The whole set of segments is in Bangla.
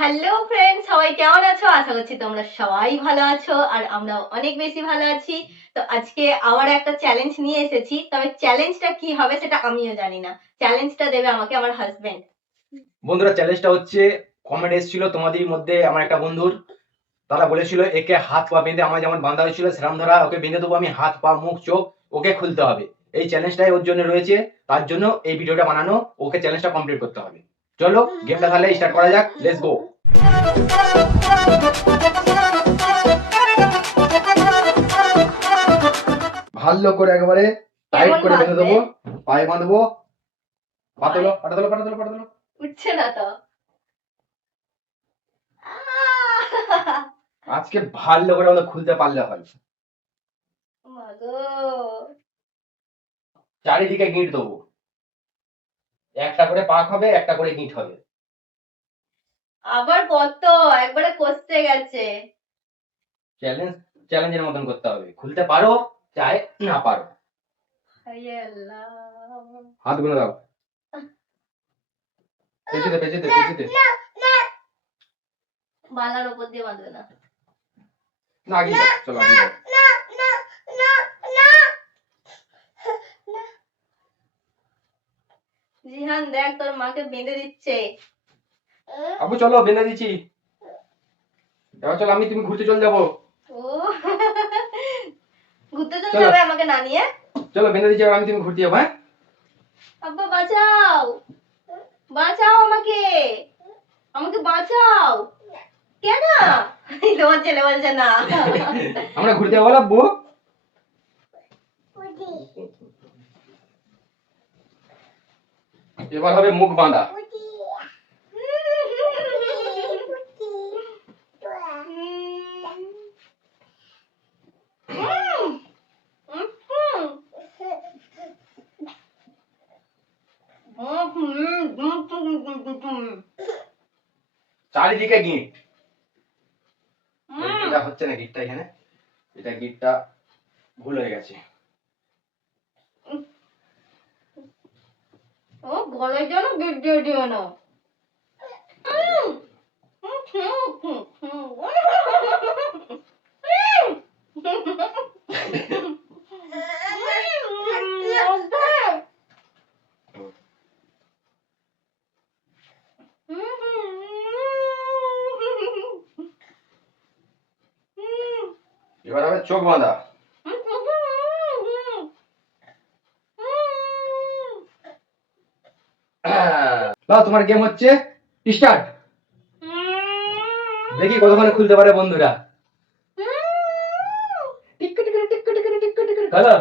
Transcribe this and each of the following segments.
হ্যালো ফ্রেন্ডস, সবাই কেমন আছো? আশা করছি তোমরা সবাই ভালো আছো আর আমরাও অনেক বেশি ভালো আছি। তো আজকে আবার একটা চ্যালেঞ্জ নিয়ে এসেছি, তবে চ্যালেঞ্জটা কি হবে সেটা আমিও জানি না। চ্যালেঞ্জটা দেবে আমাকে আমার হাজবেন্ড। বন্ধুরা, চ্যালেঞ্জটা হচ্ছে, কমেন্ট এসেছিল তোমাদের মধ্যে আমার একটা বন্ধুর, তারা বলেছিল একে হাত পা বেঁধে আমার যেমন বাঁধা হয়েছিল সেরকম ধরা ওকে বেঁধে দেবো আমি, হাত পা মুখ চোখ ওকে খুলতে হবে। এই চ্যালেঞ্জটাই ওর জন্য রয়েছে, তার জন্য এই ভিডিওটা বানানো। ওকে চ্যালেঞ্জটা কমপ্লিট করতে হবে। চলো গেমটা তাহলে স্টার্ট করা যাক, লেটস গো। ভালো করে একবারে টাইট করে বেঁধে দেবো, পায়ে বাঁধবো। পাতলো পাতলো পাতলো পাতলো, উঠছে না তো। আজকে ভালো করে আমাদের খুলতে পারলে হয়। মাগো, চারিদিকে গিঁট দেবো, একটা করে পাক হবে, একটা করে গিঁট হবে। আবার কত একবারে কষতে গেছে। চ্যালেঞ্জ চ্যালেঞ্জের মতন করতে হবে, খুলতে পারো চাই না পারো। হায় আল্লাহ, হাত গুলো দাও, পেঁচেতে পেঁচেতে পেঁচেতে। বালার উপর দিয়ে বাঁধবে না। না আগে দাও, চলো আগে দাও। জিহান দেখ, তোর মাকে বেঁধে দিচ্ছে। আবু চলো বেঁধে দিচ্ছি, এবার চলো আমি তুমি ঘুরতে চলে যাবো। ও ঘুরতে চলে চলো। যাবে আমাকে না নিয়ে? চলো বেঁধে দিচ্ছি, এবার আমি তুমি ঘুরতে যাবো। হ্যাঁ আব্বা বাঁচাও, বাঁচাও আমাকে, আমাকে বাঁচাও। কেন? তোমার ছেলে বলছে না। আমরা ঘুরতে যাবো আব্বু। এবার হবে মুখ বাঁধা। চারিদিকে গিঁট। এটা হচ্ছে না গিঁটটা, এখানে এটা গিঁটটা ভুল হয়ে গেছে। ও গলায় যেন গিট দিয়ে দিও না। এবার হবে চোখ বাঁধা। দাও, তোমার গেম হচ্ছে স্টার্ট। দেখি কতক্ষণে খুলতে পারে বন্ধুরা। খোলো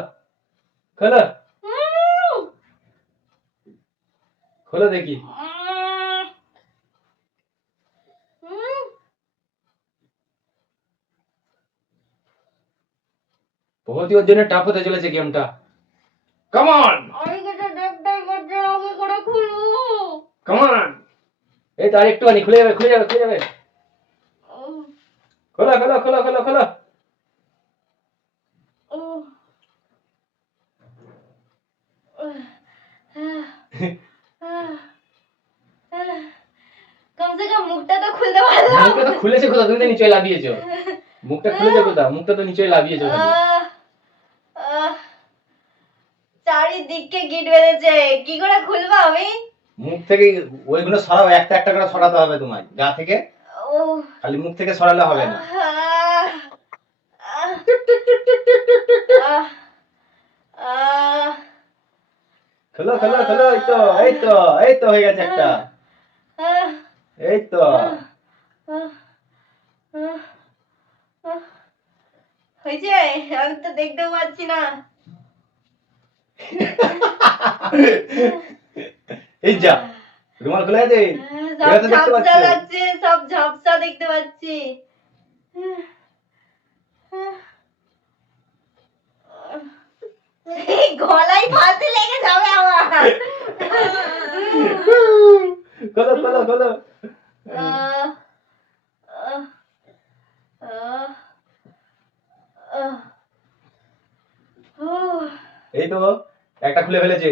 খোলো খোলো দেখি। বহুত ওর জন্য টাফ হতে চলেছে গেমটা। কাম অন কাম অন, এই তো আরেকটুখানি, খুলে যাবে খুলে যাবে খুলে যাবে। খোলো খোলো খোলো খোলো খোলো। কমসে কম মুখটা তো খুলতে পারলাম। মুখটা তো খুলেছে কোথা, তুমি তো নিচে লাভিয়েছো। মুখটা খুলেছে কোথা, মুখটা তো নিচে লাভিয়েছো খালি। চারিদিকে গিট বেঁধেছে, কি করে খুলবো আমি? মুখ থেকে ওইগুলো সরাও, একটা একটা করে সরাতে হবে তোমার গা থেকে, ও খালি মুখ থেকে সরালে হবে না। খোলো খোলো খোলো, এই তো এই তো এই তো হয়ে গেছে একটা, এই তো। হয়েছে? আমি তো দেখতেও পাচ্ছি না। এই যা, রুমাল খুলে গেছে, সব এবার তো দেখতে ঝাপসা পাচ্ছ। লাগছে, সব ঝাপসা দেখতে পাচ্ছি। গলায় ফালতে লেগে যাবে আমার। খোলো খোলো খোলো। এই তো একটা খুলে ফেলেছে,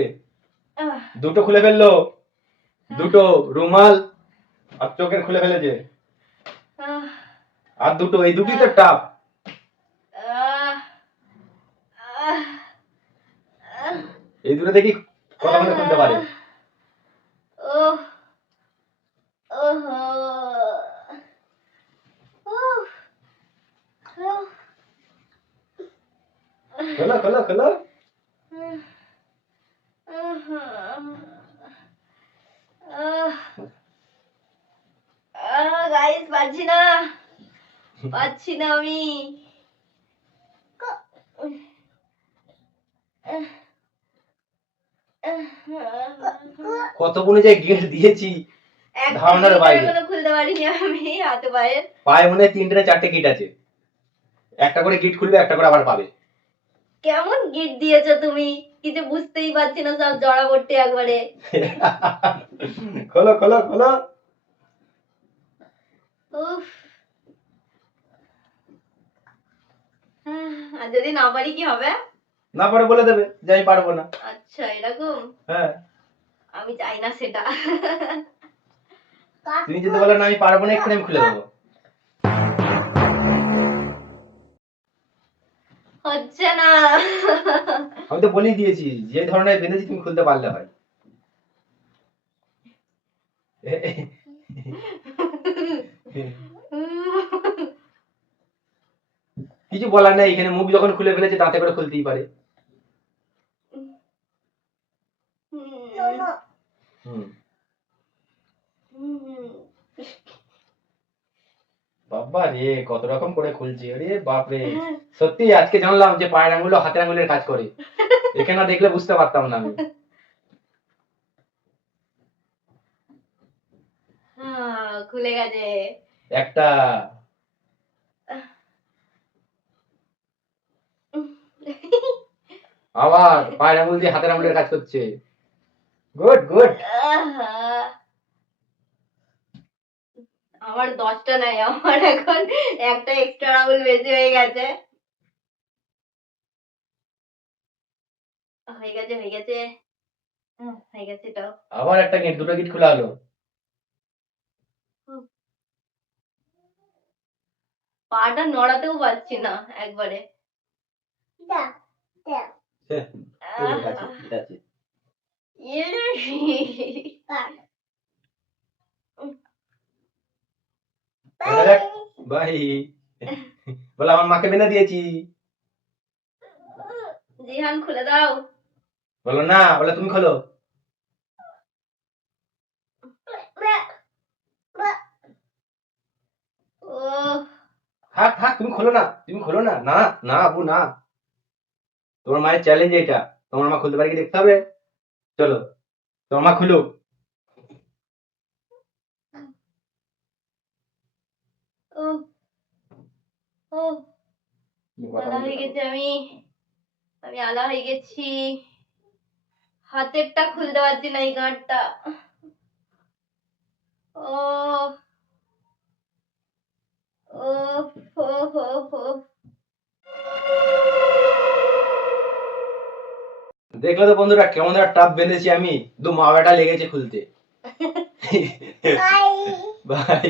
দুটো খুলে ফেললো, দুটো রুমাল আর চোখের খুলে ফেলেছে। আহ, আর দুটো, এই দুটোই তো টাফ। আহ, আহ, আহ, এই দুটো দেখি কতক্ষণে খুলতে পারে। ওহ, ওহো, উফ, উফ, খোলো খোলো খোলো। গাইস পাচ্ছি না, পাচ্ছি না আমি। কতক্ষণে যে গেট দিয়েছি একটা ধারণার গিটার বাইরে। এখনো খুলতে পারিনি আমি হাতে পায়ের। পায়ে মনে হয় 3টে না 4টে গিট আছে। একটা করে গিট খুলবে, একটা করে আবার পাবে। কেমন গিট দিয়েছো তুমি, কিছু বুঝতেই পারছি না, সব জড়াবট্টি একবারে। খোলো খোলো খোলো। উফ, আর যদি না পারি কি হবে? না পারে বলে দেবে যে আমি পারবো না। আচ্ছা এরকম, হ্যাঁ, আমি চাই না সেটা। তুমি যদি বলো না আমি পারবো না, এক্ষুনি আমি খুলে দেবো। হচ্ছে না। আমি তো বলেই দিয়েছি যে ধরনের বেঁধেছি তুমি খুলতে পারলে হয়। কিছু বলার নাই, এখানে মুখ যখন খুলে ফেলেছে দাঁতে করে খুলতেই পারে। হুম। বাবা রে, কত রকম করে খুলছে, আরে বাপ রে। সত্যি আজকে জানলাম যে পায়ের আঙুল ও হাতের আঙুলের কাজ করে। এখানে না দেখলে বুঝতে পারতাম না আমি। খুলে গেছে। একটা। আবার পায়ের আঙুল দিয়ে হাতের আঙুলের কাজ করছে। Good good. আমার 10টা নাই, আমার এখন একটা এক্সট্রা আঙুল বেশি হয়ে গেছে। হয়ে গেছে হয়ে গেছে, হয়ে গেছে এটাও। আবার একটা গেট, দুটো গেট খোলা হলো। পাটা নড়াতেও পারছি না একবারে। ঠিক আছে, ঠিক আছে। বাই। বলে আমার মাকে বেঁধে দিয়েছি। জিহান খুলে দাও। বলো না, বলে তুমি খোলো। ও, থাক থাক, তুমি খোলো না, তুমি খোলো না। না না আবু না, তোমার মায়ের চ্যালেঞ্জ এটা। তোমার মা খুলতে পারে কি দেখতে হবে। চলো, তোমার মা খুলুক। ও, ও, আলা হয়ে গেছে আমি, আমি আলা হয়ে গেছি। হাতেরটা খুলতে পারছি না, এই গাঁটটা। ও, ও, হো হো হো। দেখলে তো বন্ধুরা কেমন একটা টাপ বেঁধেছি আমি, দু মা বেটা লেগেছে খুলতে। ভাই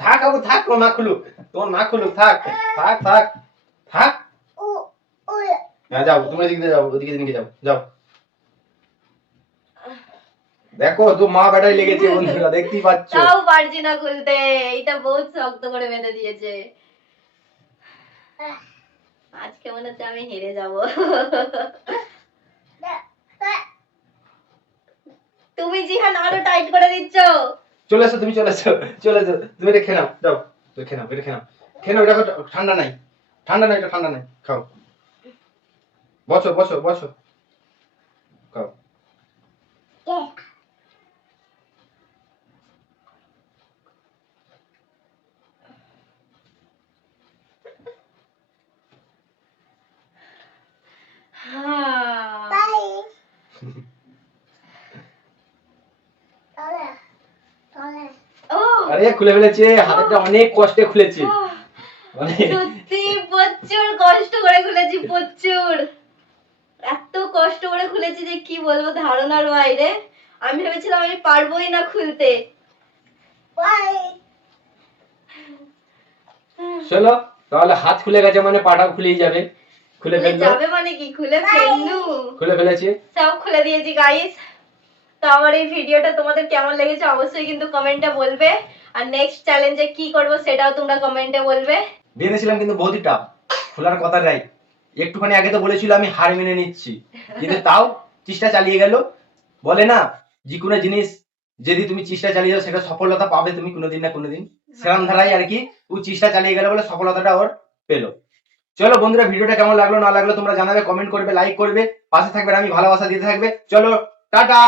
থাক আবু থাক, তোমার মা খুলুক, তোমার মা খুলুক, থাক থাক থাক থাক। হ্যাঁ যাও, তুমি ওদিকে যাও, ওদিকে দিকে যাও যাও। দেখো দু মা বেটাই লেগেছে বন্ধুরা, দেখতেই পাচ্ছ। তাও পারছি না খুলতে, এটা বহুত শক্ত করে বেঁধে দিয়েছে। আজকে মনে হচ্ছে আমি হেরে যাব। তুমি জিহান আরো টাইট করে দিচ্ছ। চলে এসো, তুমি চলে এসো, চলে এসো, তুমি এটা খেয়ে নাও, যাও তুমি খেয়ে নাও, এটা খেয়ে নাও, খেয়ে নাও, দেখো ঠান্ডা নাই, ঠান্ডা নাই, এটা ঠান্ডা নাই, খাও, বসো বসো বসো, খাও। ও, আরে খুলে ফেলেছে, হাতেরটা অনেক কষ্টে খুলেছে। মানে সত্যি প্রচুর কষ্ট করে খুলেছি, প্রচুর। এত কষ্ট করে খুলেছি যে কি বলবো, ধারণার বাইরে। আমি ভেবেছিলাম আমি পারবোই না খুলতে, চলো তাহলে হাত খুলে গেছে মানে পাটাও খুলেই যাবে। খুলে খুলে ফেললো, যাবে মানে কি, খুলে ফেললু। খুলে ফেলেছি। সব খুলে দিয়েছি গাইস। তো আমার এই ভিডিওটা তোমাদের কেমন লেগেছে অবশ্যই কিন্তু কমেন্টে বলবে, আর নেক্সট চ্যালেঞ্জে কি করব সেটাও তোমরা কমেন্টে বলবে। ভেবেছিলাম কিন্তু বহুতই টাফ, খোলার কথা নাই। একটুখানি আগে তো বলেছিল আমি হার মেনে নিচ্ছি, কিন্তু তাও চেষ্টা চালিয়ে গেল। বলে না, যে কোনো জিনিস যদি তুমি চেষ্টা চালিয়ে যাও সেটা সফলতা পাবে তুমি কোনোদিন না কোনোদিন। সেরকম ধারাই আর কি, ও চেষ্টা চালিয়ে গেল বলে সফলতাটা ওর পেলো। চলো বন্ধুরা, ভিডিওটা কেমন লাগলো না লাগলো তোমরা জানাবে, কমেন্ট করবে, লাইক করবে, পাশে থাকবে, আর আমি ভালোবাসা দিতে থাকবে। চলো টাটা।